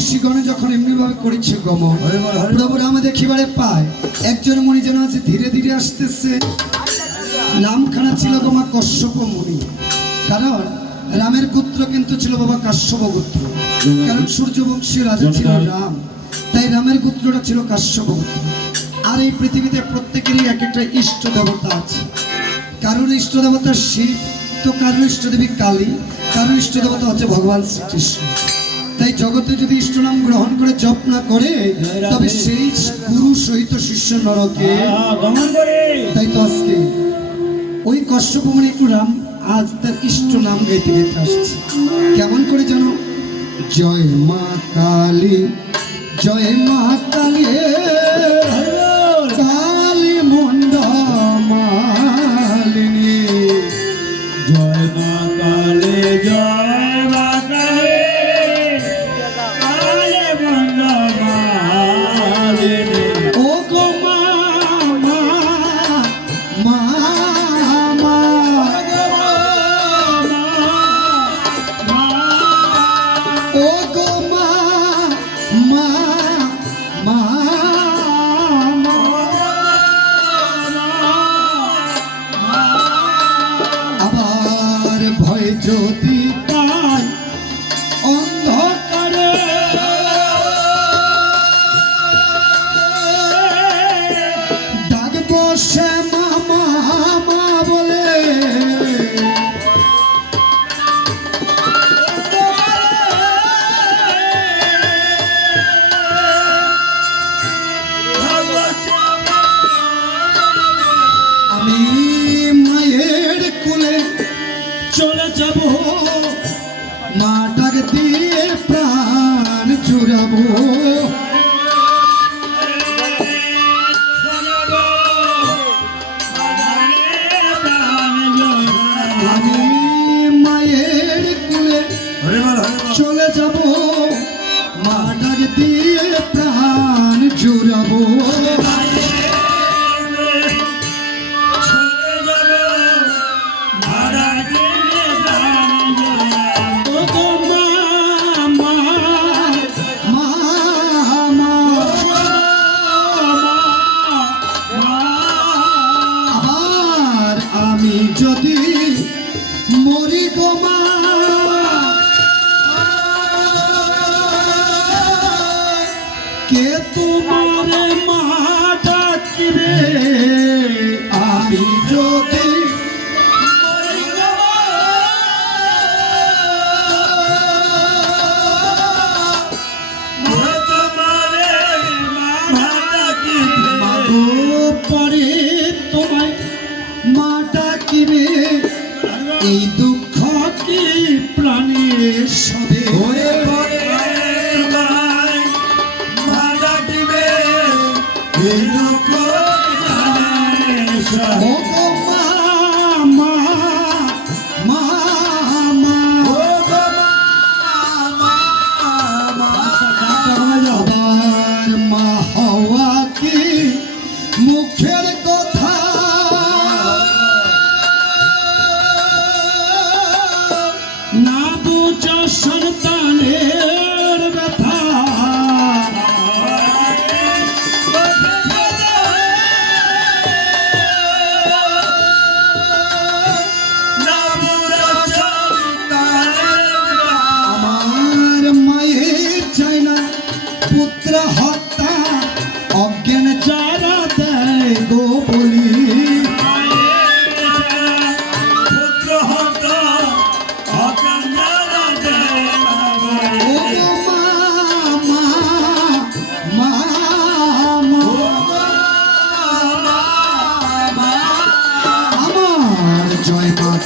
ঋষিগণে যখন এমনিভাবে করেছে গমন প্রভুরা আমাদের খিবারে পায়। একজন মনি যেন আছে ধীরে ধীরে আসতেছে। নামখানা ছিল বাবা কশ্যপ মুনি। কারণ রামের পুত্র কিন্তু ছিল বাবা কাশ্যপ পুত্র। কারণ সূর্যবংশী রাজা ছিল রাম। তাই রামের পুত্রটা ছিল কাশ্যপ আর এই পৃথিবীতে প্রত্যেকেরই এক একটা ইষ্ট দেবতা আছে। কারোর ইষ্ট দেবতা শিব তো কারোর ইষ্ট দেবী কালী কারোর ইষ্ট দেবতা হচ্ছে ভগবান শ্রীকৃষ্ণ। তাই জগতে যদি ইষ্ট নাম গ্রহণ করে জপ না করে তবে সেই গুরু সহিত শিষ্য নরকে। তাই তো আজকে ওই কশ্যপ মানে একটু রাম আজ তার ইষ্ট নাম গাইতে গাইতে আসছে কেমন করে জানো জয় মা কালী, জয় মা কালী। কালী জয় মা কালী, জয়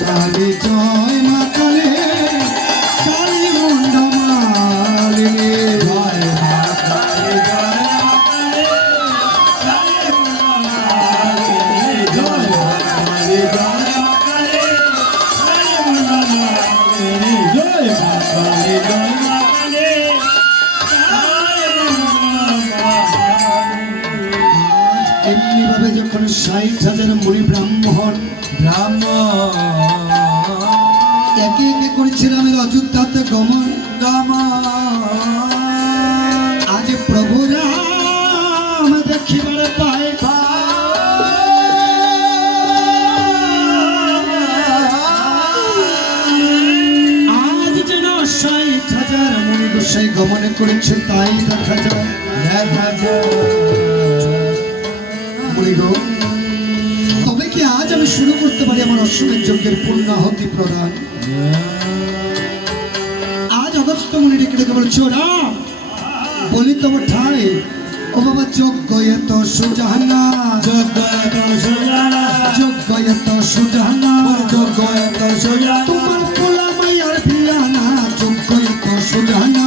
কালী জয় মা গোসাই গমনে করেছে তাই দেখা যায় তবে কি আজ আমি শুরু করতে পারি আমার অশ্বমের যজ্ঞের পূর্ণাহতি প্রদান? আজ অগস্ত মণি ডেকে ডেকে বলছো রাম বলি তোমার ঠাই, ও বাবা যজ্ঞ এত সুজাহানা যোগ্য এত সোজানা যজ্ঞ এত সুজাহানা যোগ্য এত সোজানা তোমার পোলা মাইয়ার বিয়ানা যজ্ঞ এত সুজাহানা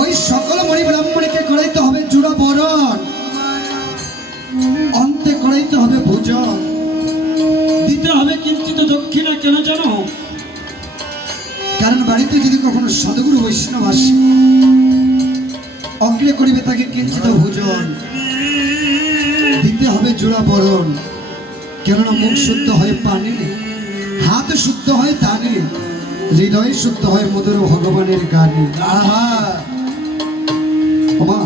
ওই সকল মণি ব্রাহ্মণীকে করাইতে হবে জোড়া বরণ। অন্তে করাইতে হবে ভোজন। দিতে হবে কিঞ্চিত দক্ষিণা কেন জানো? কারণ বাড়িতে যদি কখনো সদগুরু বৈষ্ণব আসে অগ্রে করিবে তাকে কিঞ্চিত ভোজন। দিতে হবে জোড়া বরণ। কেননা মুখ শুদ্ধ হয় পানি হাত শুদ্ধ হয় দানে হৃদয় শুদ্ধ হয় মধুর ভগবানের গানে। ওমা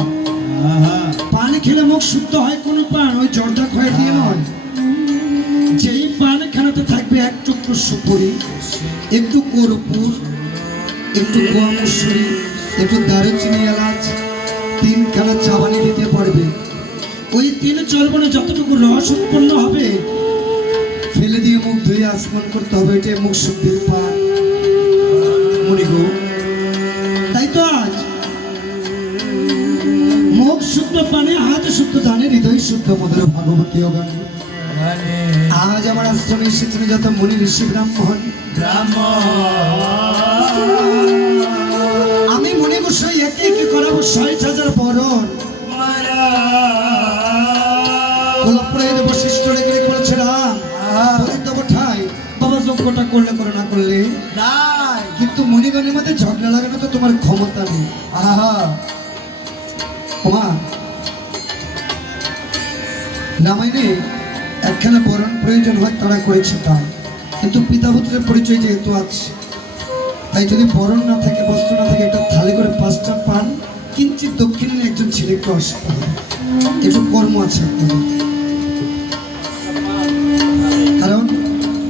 পান খেলে মুখ শুদ্ধ হয়, কোন পান ওই জর্দা খয়ে দিয়ে নয়। যেই পান খানাতে থাকবে এক টুকরো সুপুরি, একটু কর্পূর, একটু গোয়ামসুরি একটু দারুচিনি এলাচ, তিন তিনখানা চাবানি দিতে পারবে। ওই তিন চর্বণে যতটুকু রস উৎপন্ন হবে, ফেলে দিয়ে মুখ ধুয়ে আসমান করতে হবে, এটাই মুখ শুদ্ধির পান মনে তাই তো আজ শুদ্ধ পানে হাত শুদ্ধ দানে হৃদয় শুদ্ধ মধুর ভাগবতী গানে আজ আমার আশ্রমে এসেছেন যত মুনি ঋষি ব্রাহ্মণ। আমি মনে গোসাই একে একে করাবো ষাট হাজার বরণ। গোলাপুরের বশিষ্ঠ রেখে বলেছে রাম বলে দেবো ঠাই বাবা যজ্ঞটা করলে করে না করলে? কিন্তু মণিগণের মধ্যে ঝগড়া লাগানো তো তোমার ক্ষমতা নেই। মা রামায়ণে একখানা বরণ প্রয়োজন হয়, তারা করেছে তা। কিন্তু পিতাপুত্রের পরিচয় যেহেতু আছে, তাই যদি বরণ না থাকে, বস্ত্র না থাকে, একটা থালি করে পাঁচটা পান, কিঞ্চিত দক্ষিণে একজন ছেলেকে হবে একটু কর্ম আছে কারণ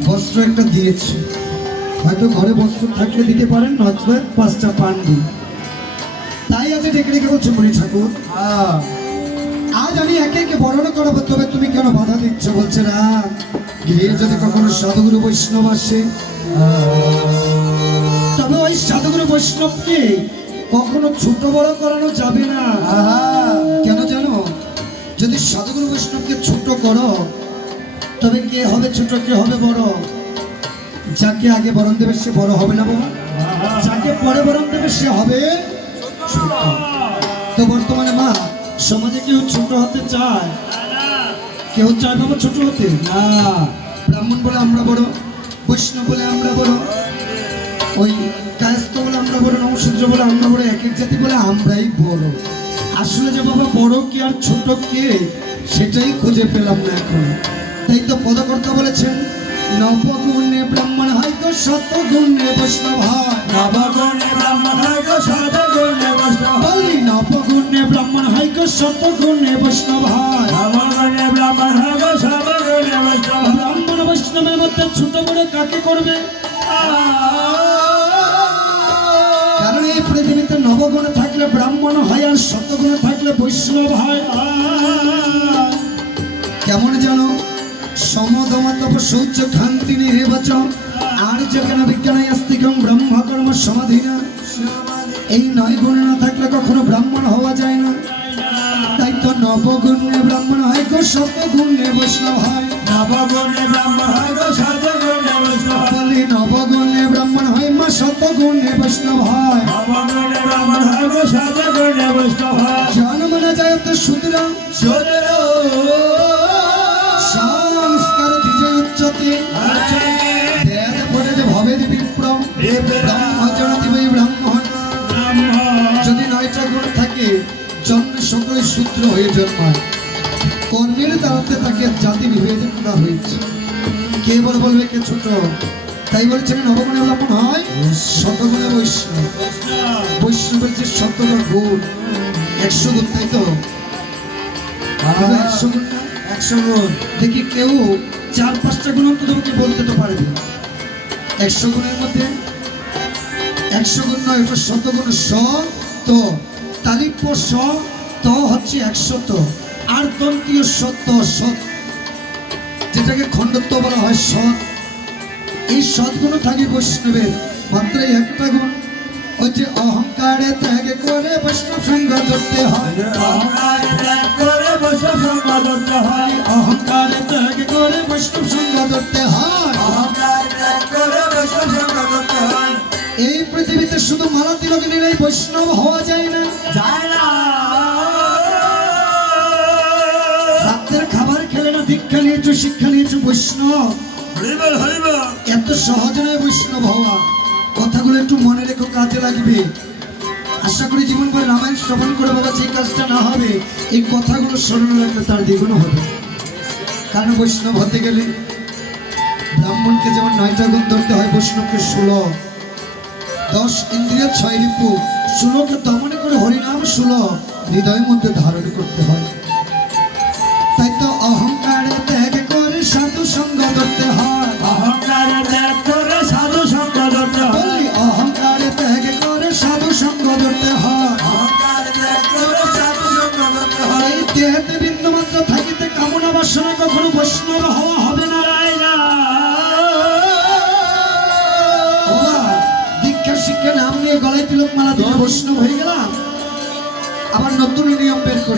বস্ত্র একটা দিয়েছে। হয়তো ঘরে বস্ত্র থাকলে দিতে পারেন নয়তো পাঁচটা পান দিন। তাই আছে ডেকে ডেকে বলছে মণি ঠাকুর। আজ আমি একে একে বরণ করাবো তবে তুমি কেন বাধা দিচ্ছ? বলছে না গৃহে যদি কখনো সাধুগুরু বৈষ্ণব আসে তবে ওই সাধুগুরু বৈষ্ণবকে কখনো ছোট বড় করানো যাবে না। কেন জানো? যদি সাধুগুরু বৈষ্ণবকে ছোট করো তবে কে হবে ছোট কে হবে বড়? যাকে আগে বরণ দেবে সে বড় হবে না বাবা যাকে পরে বরণ দেবে সে হবে তো বর্তমানে মা সমাজে কেউ ছোট হতে চায়? কেউ চায় বাবা ছোট হতে? না। ব্রাহ্মণ বলে আমরা বড়, বৈষ্ণব বলে আমরা বড়, ওই কায়স্থ বলে আমরা বড় নমসূদ্র বলে আমরা বড় এক এক জাতি বলে আমরাই বড়। আসলে যে বাবা বড় কে আর ছোট কে, সেটাই খুঁজে পেলাম না এখন। তাই তো পদকর্তা বলেছেন, নবগুণে ব্রাহ্মণ হয় তো শতগুণে বৈষ্ণব হয়। কেমন জানো সমদমা তপ খান্তি নিহে বচ আর যেখানে বিজ্ঞানাই আস্তিকম ব্রহ্মকর্ম সমাধিনা। এই নয় গুণ না থাকলে কখনো ব্রাহ্মণ হওয়া যায় না। তাই তো নবগুণে ব্রাহ্মণ হয় গো শতগুণে বৈষ্ণব হয়। বলি নবগুণে ব্রাহ্মণ হয় মা শতগুণে বৈষ্ণব হয়। সাধু গুণে বৈষ্ণব জনমনা সুতরাং সুরের সংস্কার উচ্চতে। পড়ে যে ভবে ব্রাহ্মণ। যদি নয়টা গুণ থাকে জন্মে সকলে সূত্র হয়ে জন্মায়। কর্মের দ্বারাতে তাকে জাতি বিভেদ করা হয়েছে। কে বলবে কে ছোট? তাই বলছেন নবগুণে ব্রাহ্মণ হয়? শতগুণে বৈষ্ণব। বৈষ্ণবের যে শতটা গুণ একশো গুণ তাই তো? একশো গুণ দেখি কেউ চার পাঁচটা গুণ অন্তত কি বলতে তো পারবে একশো গুণের মধ্যে, একশো গুণ নয় শত গুণ স তো তালিপ্য স ত হচ্ছে একশত, আর দন্তীয় সত্য সৎ যেটাকে খণ্ডত্ব বলা হয় সৎ এই সৎগুণ থাকে বৈষ্ণবের, মাত্র একটা গুণ। যে অহংকারে ত্যাগে করে বৈষ্ণব সঙ্গ ধরতে হয় অহংকার ত্যাগ করে বৈষ্ণব সঙ্গ ধরতে হয় অহংকারে ত্যাগে করে বৈষ্ণব সঙ্গ ধরতে হয় অহংকার ত্যাগ করে বৈষ্ণব সঙ্গ ধরতে হয় এই পৃথিবীতে শুধু মালা তিলক নিলেই বৈষ্ণব হওয়া যায় না। যায় না। সাধ্যের খাবার খেলে না দীক্ষা নিয়েছো শিক্ষা নিয়েছো বৈষ্ণব। এত সহজ নয় বৈষ্ণব হওয়া। কথাগুলো একটু মনে রেখো, কাজে লাগবে। আশা করি জীবন করে রামায়ণ শ্রবণ করে বাবা, যে কাজটা না হবে, এই কথাগুলো স্মরণ রাখলে তার দ্বিগুণ হবে। কারণ বৈষ্ণব হতে গেলে ব্রাহ্মণকে যেমন নয়টা গুণ ধরতে হয়, বৈষ্ণবকে ষোলো। দশ ইন্দ্রিয় ছয় রিপু, ষোলোকে দমনে করে হরিনাম ষোলো, হৃদয়ের মধ্যে ধারণ করতে হয়।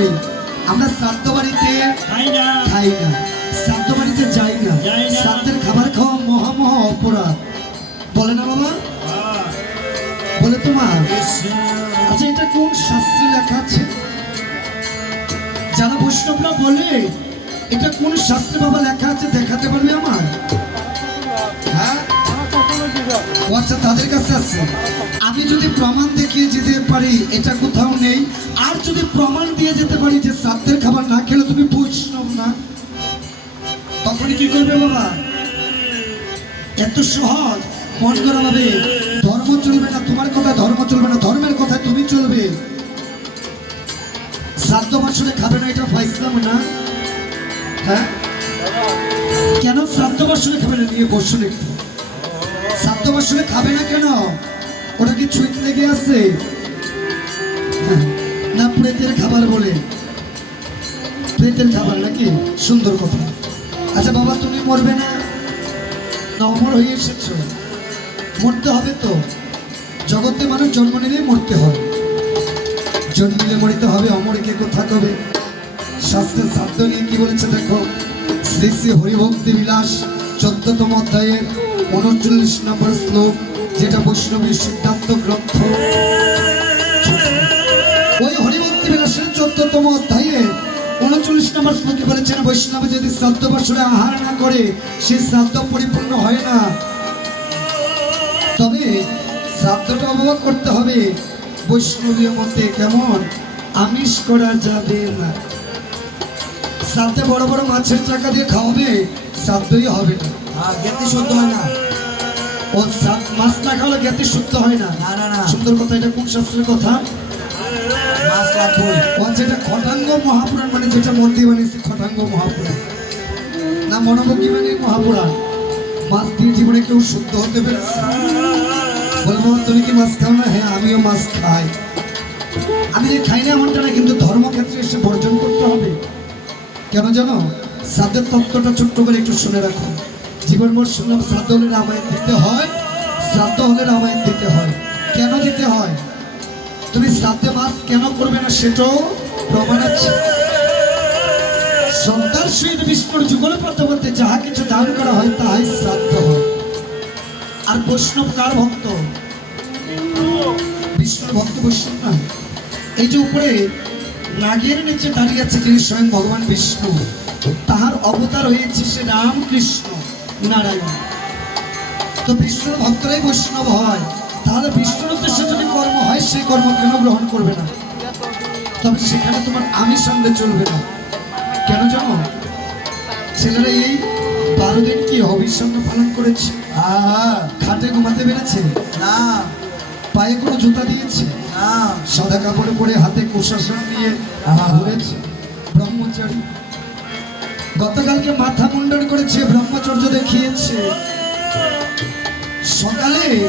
করি আমরা শ্রাদ্ধ বাড়িতে খাই না? শ্রাদ্ধ বাড়িতে যাই না। শ্রাদ্ধের খাবার খাওয়া মহা মহা অপরাধ। বলে না বাবা? বলে তোমার। আচ্ছা এটা কোন শাস্ত্রে লেখা আছে? যারা বৈষ্ণবরা বলে এটা কোন শাস্ত্রে বাবা লেখা আছে দেখাতে পারবে আমার হ্যাঁ? আচ্ছা তাদের কাছে আছে। আমি যদি প্রমাণ দেখিয়ে যেতে পারি এটা কোথাও নেই। যদি প্রমাণ দিয়ে যেতে পারি যে শ্রাদ্ধের খাবার না খেলে তুমি বৈষ্ণব না তখন কি করবে বাবা? এত সহজ মন করা ভাবে ধর্ম চলবে না তোমার কথা ধর্ম চলবে না ধর্মের কথা তুমি চলবে। শ্রাদ্ধ বছরে খাবে না এটা ফাইসলাম না। হ্যাঁ? কেন শ্রাদ্ধ বছরে খাবে না? নিয়ে বসুন একটু। শ্রাদ্ধ বছরে খাবে না কেন? ওটা কি ছুঁত লেগে আছে? হ্যাঁ, না প্রেতের খাবার বলে। প্রেতের খাবার নাকি? সুন্দর কথা। আচ্ছা বাবা, তুমি মরবে না? না, অমর হয়ে এসেছ। মরতে হবে তো। জগতে মানুষ জন্ম নিলেই মরতে হবে জন্মিলে মরিতে হবে, অমর কে কোথা কবে? শাস্ত্রের শব্দ নিয়ে কি বলেছে দেখো? শ্রী শ্রী হরিভক্তি বিলাস, চোদ্দতম অধ্যায়ের উনচল্লিশ নম্বর শ্লোক, যেটা বৈষ্ণবীর সিদ্ধান্ত গ্রন্থ। বিলাসের চোদ্দতম অধ্যায়ে উনচল্লিশ নম্বর শ্লোকে বলেছেন বৈষ্ণব যদি শ্রাদ্ধ বছরে আহার না করে সে শ্রাদ্ধ পরিপূর্ণ হয় না। তবে শ্রাদ্ধটা অবহার করতে হবে। বৈষ্ণবীয় মতে কেমন? আমিষ করা যাবে না। শ্রাদ্ধে বড় বড় মাছের চাকা দিয়ে খাওয়াবে শ্রাদ্ধই হবে না। হ্যাঁ জ্ঞাতি শুদ্ধ হয় না। ও মাছ না খাওয়ালে জ্ঞাতি শুদ্ধ হয় না। না না না। সুন্দর কথা এটা কোন শাস্ত্রের কথা? মহাপুরাণ মানে মহাপুরাণ। না মনোভোগী মানে মহাপুরাণ। মাছ দিয়ে জীবনে কেউ শুদ্ধ হতে পেরেছে। তুমি কি মাছ খাও না? হ্যাঁ আমিও মাছ খাই। আমি যে খাই না এমনটা না, কিন্তু ধর্মক্ষেত্রে এসে বর্জন করতে হবে। কেন জানো? শ্রাদ্ধের তত্ত্বটা ছোট্ট করে একটু শুনে রাখো। জীবন মোট শুনলাম শ্রাদ্ধ হলে রামায়ণ দিতে হয় শ্রাদ্ধ হলে রামায়ণ দিতে হয়। কেন দিতে হয়? তুমি শ্রাদ্ধে মাছ কেন করবে না সেটাও প্রমাণ আছে। সন্তান সহিত বিষ্ণুর যুগল প্রত্যবর্তী যাহা কিছু দান করা হয়, তাহাই শ্রাদ্ধ হয়। আর বৈষ্ণব কার ভক্ত? বিষ্ণুর ভক্ত বৈষ্ণব না। এই যে উপরে নাগের নিচে দাঁড়িয়ে আছে যিনি স্বয়ং ভগবান বিষ্ণু, তাহার অবতার হয়েছে সে রামকৃষ্ণ নারায়ণ। তো বিষ্ণুর ভক্তরাই বৈষ্ণব হয়, তাহলে বিষ্ণুর উদ্দেশ্যে যদি সেই কর্ম কেন গ্রহণ করবে না? তবে সেখানে তোমার আমি সঙ্গে চলবে না। কেন জানো? ছেলেরা এই বারো দিন কি হবির সঙ্গে পালন করেছে? খাটে ঘুমাতে পেরেছে? না। পায়ে কোনো জুতা দিয়েছে? না। সাদা কাপড়ে পরে হাতে কুশাসন নিয়ে। ঘুরেছে? ব্রহ্মচারী। গতকালকে মাথা মুন্ডন করেছে ব্রহ্মচর্য দেখিয়েছে। সকালে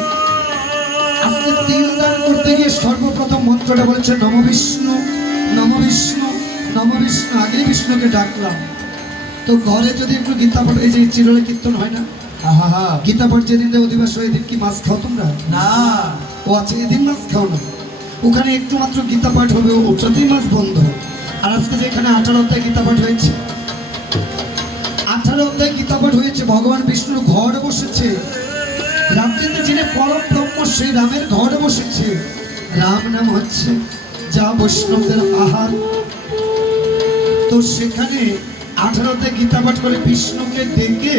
আজকে তিল দান করতে গিয়ে সর্বপ্রথম মন্ত্রটা বলেছে নম বিষ্ণু নম বিষ্ণু নম বিষ্ণু। আগে বিষ্ণুকে ডাকলাম। তো ঘরে যদি একটু গীতা পাঠ এই যে চিরলে কীর্তন হয় না? আহা, গীতা পাঠ যেদিন অধিবাস হয় এদিন কি মাছ খাও তোমরা? না। ও আছে এদিন মাছ খাও না। ওখানে একটু মাত্র গীতা পাঠ হবে ওটাতেই মাছ বন্ধ আর আজকে যে এখানে আঠারো অধ্যায় গীতা পাঠ হয়েছে আঠারো অধ্যায় গীতা পাঠ হয়েছে ভগবান বিষ্ণুর ঘর বসেছে। রাত্রিতে যিনি পরম ব্রহ্ম সেই রামের ঘর বসেছে। রাম নাম হচ্ছে যা বৈষ্ণবদের আহার। তো সেখানে আঠারোতে গীতা পাঠ করে বিষ্ণুকে ডেকে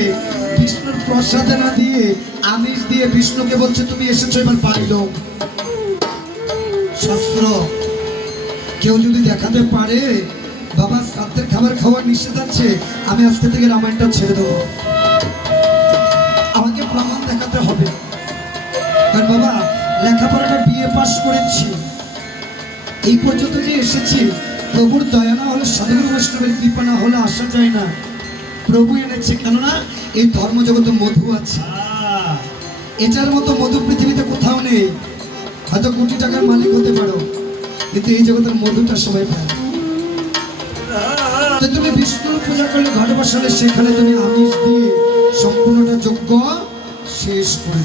বিষ্ণুর প্রসাদে না দিয়ে আমিষ দিয়ে বিষ্ণুকে বলছে, তুমি এসেছ, এবার পাইল শাস্ত্র, কেউ যদি দেখাতে পারে, বাবা সাতের খাবার খাওয়ার নিষেধ আছে, আমি আজকে থেকে রামায়ণটা ছেড়ে দেবো। আমাকে প্রমাণ হবে। কারণ বাবা, লেখাপড়াটা বিয়ে পাশ করেছি। এই পর্যন্ত যে এসেছি, প্রভুর দয়া না হলে সাধুগুরু বৈষ্ণবের কৃপা না হলে আসা যায় না। প্রভু এনেছে কেননা, এই ধর্মজগতে মধু আছে। এটার মতো মধু পৃথিবীতে কোথাও নেই। হয়তো কোটি টাকার মালিক হতে পারো, কিন্তু এই জগতের মধুটা সবাই পায়। তুমি বিষ্ণুর পূজা করলে ঘরে বসালে সেখানে তুমি আমিষ দিয়ে সম্পূর্ণটা যোগ্য। শেষ করে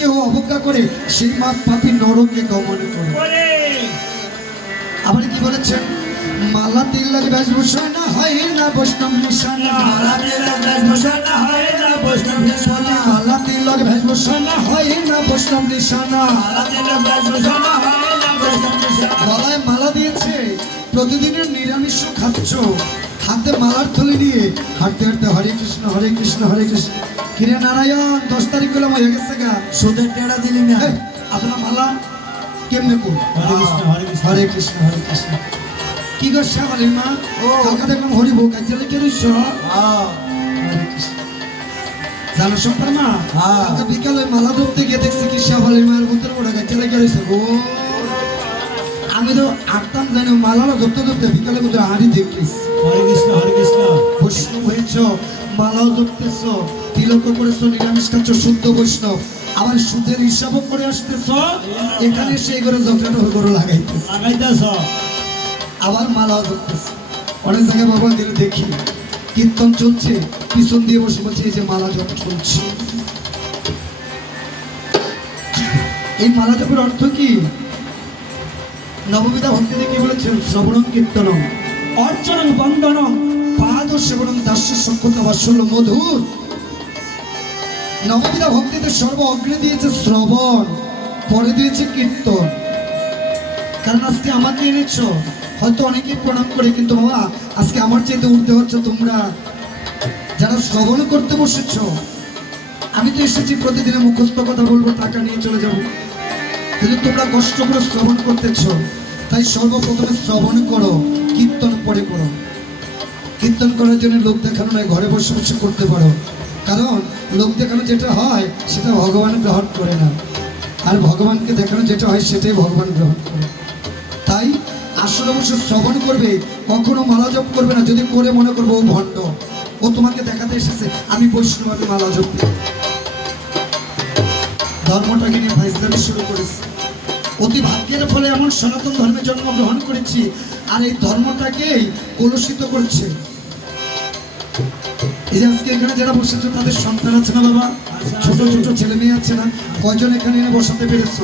কেউ অবজ্ঞা করে, সেই মা পাপি নরকে আবার কি বলেছেন মালা তিল লাগে বেশভূষণ হয় না বৈষ্ণব নিশানা মালা দিলে বেশভূষণ না বৈষ্ণব নিশানা। মালা তিল বেশভূষণ না বৈষ্ণব বেশভূষণ গলায় মালা দিয়েছে প্রতিদিনের নিরামিষ খাচ্ছ হাতে মালার থলি নিয়ে হাঁটতে হাঁটতে হরে কৃষ্ণ হরে কৃষ্ণ হরে কৃষ্ণ। কিরে নারায়ণ দশ তারিখ করলাম হয়ে গেছে গা। সুদের টেড়া দিলি না। আপনার মালা কেমনে করব হরে কৃষ্ণ, হরে কৃষ্ণ। হরে কৃষ্ণ কি গো শ্যামালি মা? ও। কালকে দেখলাম হরি বউ কাজে কে রইছ? আহ, জানো মা? হ্যাঁ। বিকালে মালা ধরতে গিয়ে দেখছি কি শ্যামালি মায়ের ভিতরে ওটা কাজে লেগে রইছে গো। আমি তো আটটাম জানি মালাটা ধরতে ধরতে বিকালে কোথাও হাঁড়ি দেখিস হরে কৃষ্ণ হরে কৃষ্ণ। বৈষ্ণব হয়েছ? মালাও ধরতেছ? তিলক করেছ নিরামিষ খাচ্ছ শুদ্ধ বৈষ্ণব। আবার সুদের হিসাবও করে আসতেছ? এখানে সেই করে ঝগড়াটা করে লাগাইতেছ। লাগাইতেছ? আবার মালাও ধরতেছে। অনেক জায়গায় বাবা গেলে দেখি। কীর্তন চলছে পিছন দিয়ে বসে বলছে এই যে মালা জপ চলছে। এই মালা জপের অর্থ কি? নববিধা ভক্তিতে কি বলেছেন? শ্রবণম কীর্তনম। অর্চনম বন্দনম। পাদ সেবনম দাস্য সক্ষতা বাৎসল্য মধুর। নববিধা ভক্তিতে সর্ব অগ্রে দিয়েছে শ্রবণ, পরে দিয়েছে কীর্তন। কারণ আজকে আমাকে এনেছ। হয়তো অনেকেই প্রণাম করে, কিন্তু বাবা, আজকে আমার চাইতে উঠতে হচ্ছে তোমরা। যারা শ্রবণ করতে বসেছ, আমি তো এসেছি প্রতিদিনে মুখস্থ কথা বলব, টাকা নিয়ে চলে যাব। কিন্তু তোমরা কষ্ট করে শ্রবণ করতেছ, তাই সর্বপ্রথমে শ্রবণ করো, কীর্তন পরে করো কীর্তন করার জন্য লোক দেখানো নয়, ঘরে বসে বসে করতে পারো। কারণ লোক দেখানো যেটা হয়, সেটা ভগবান গ্রহণ করে না। আর ভগবানকে দেখানো যেটা হয়, সেটাই ভগবান গ্রহণ করে। তাই আসলে অবশ্য শ্রবণ করবে, কখনো মালা জপ করবে না। যদি করে মনে করব, ও ভণ্ড, ও তোমাকে দেখাতে এসেছে, আমি বৈষ্ণব, আমি মালা জপ। ধর্মটাকে নিয়ে ভাইসদারি শুরু করেছে। অতি ভাগ্যের ফলে এমন সনাতন ধর্মে জন্মগ্রহণ করেছি, আর এই ধর্মটাকেই কলুষিত করছে। এই আজকে এখানে যারা বসেছো, তাদের সন্তান আছে না বাবা? ছোট ছোট ছেলে মেয়ে আছে না? কয়জন এখানে এনে বসাতে পেরেছ?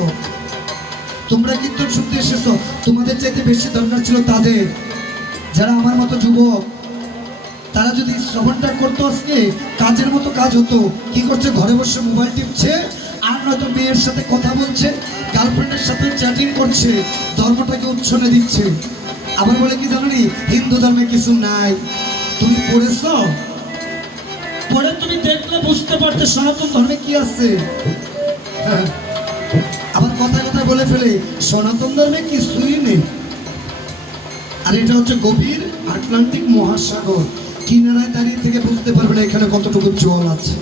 তোমরা কিন্তু শুনতে এসেছ, তোমাদের চাইতে বেশি দরকার ছিল তাদের। যারা আমার মতো যুবক, তারা যদি শ্রবণটা করতো আজকে, কাজের মতো কাজ হতো। কি করছে? ঘরে বসে মোবাইল টিপছে আর নয়তো মেয়ের সাথে কথা বলছে। গার্লফ্রেন্ডের সাথে চ্যাটিং করছে, ধর্মটাকে উচ্ছনে দিচ্ছে। আবার বলে কি জানো হিন্দু ধর্মে কিছু নাই। তুমি পড়েছ? পরে তুমি দেখলে বুঝতে পারতে সনাতন ধর্মে কি আছে। আবার কথা কথা বলে ফেলে, সনাতন ধর্মে কিছুই নেই। আর এটা হচ্ছে গভীর আটলান্টিক মহাসাগর। কিনারায় দাঁড়িয়ে থেকে বুঝতে পারবে না এখানে কতটুকু জল আছে।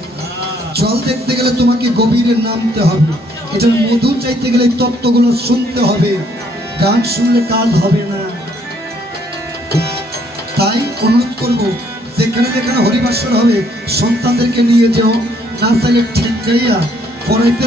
জল দেখতে গেলে তোমাকে গভীরে নামতে হবে। এটার মধু চাইতে গেলে তত্ত্বগুলো শুনতে হবে। গান শুনলে কাজ হবে না। তাই অনুরোধ করব, যেখানে যেখানে হরিবাসর হবে, সন্তানদেরকে নিয়ে যেও। না চাইলে ঠিক যাইয়া পড়াইতে